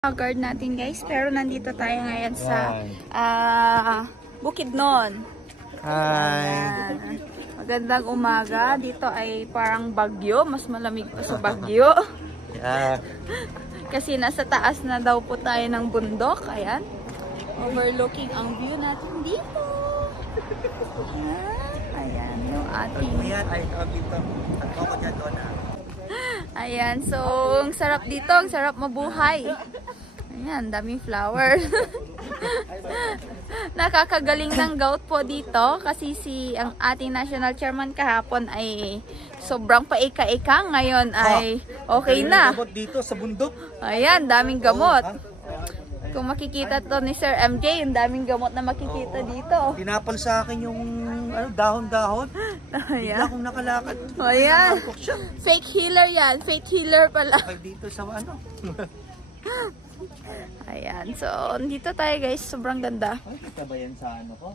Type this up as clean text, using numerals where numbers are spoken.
Guard natin guys, pero nandito tayo ngayon sa Bukidnon. Hi! Magandang umaga. Dito ay parang bagyo, mas malamig pa sa bagyo. Yeah. Kasi nasa taas na daw po tayo ng bundok. Ayan. Overlooking ang view natin dito. Ayan, yung ating... Ayan, so ang sarap dito, ang sarap mabuhay. Ayan, daming flowers. Nakakagaling ng gout po dito kasi ang ating national chairman kahapon ay sobrang paika-ika. Ngayon ay okay na. Gamot dito sa bundok. Ayan, daming gamot. Kung makikita to ni Sir MJ, yung daming gamot na makikita dito. Tinapal sa akin yung dahon-dahon. Bigla akong nakalakad. Ayan. Fake healer yan. Fake healer pala. Dito sa ano. Ayan. So, dito tayo guys. Sobrang ganda. Kita ba yan sa ano ko?